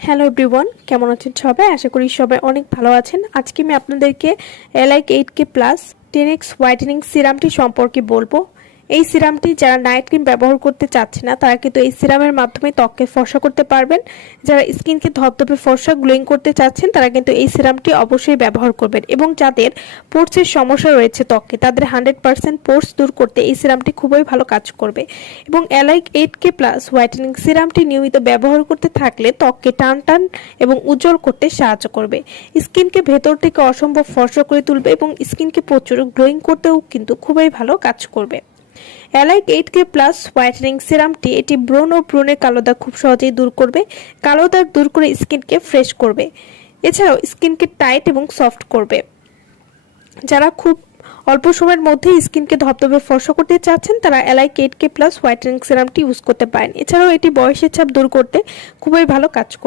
Hello everyone, কেমন আছেন সবাই? আশা করি সবাই অনেক ভালো আছেন। আজকে আমি আপনাদেরকে alike 8K plus 10x whitening সিরামটি সম্পর্কে বলবো। এই সিরামটি যারা নাইট ক্রিম ব্যবহার করতে চাচ্ছে না তারা কিন্তু এই সিরামের মাধ্যমে ত্বককে ফর্সা করতে পারবেন। যারা স্কিনকে ধপধপে ফর্সা গ্লোয়িং করতে চাচ্ছেন তারা কিন্তু এই সিরামটি অবশ্যই ব্যবহার করবেন, এবং যাদের পোর্সের সমস্যা রয়েছে ত্বকে তাদের 100% পোর্স দূর করতে এই সিরামটি খুবই ভালো কাজ করবে। এবং এলাইক 8K প্লাস হোয়াইটেনিং সিরামটি নিয়মিত ব্যবহার করতে থাকলে ত্বককে টান টান এবং উজ্জ্বল করতে সাহায্য করবে, স্কিনকে ভেতর থেকে অসম্ভব ফর্সা করে তুলবে এবং স্কিনকে প্রচুর গ্লোয়িং করতেও কিন্তু খুবই ভালো কাজ করবে। এলাইক 8K প্লাস হোয়াইটেনিং সিরামটি এটি ব্রণ ও ব্রণের কালো দাগ খুব সহজেই দূর করবে, কালো দাগ দূর করে স্কিনকে ফ্রেশ করবে। এছাড়াও স্কিনকে টাইট এবং সফট করবে। যারা খুব অল্প সময়ের মধ্যে স্কিনকে ধপধপে ফর্সা করতে চাচ্ছেন তারা এলাইক 8K প্লাস হোয়াইটেনিং সিরামটি ইউজ করতে পারেন। এছাড়াও এটি বয়সের ছাপ দূর করতে খুবই ভালো কাজ করে।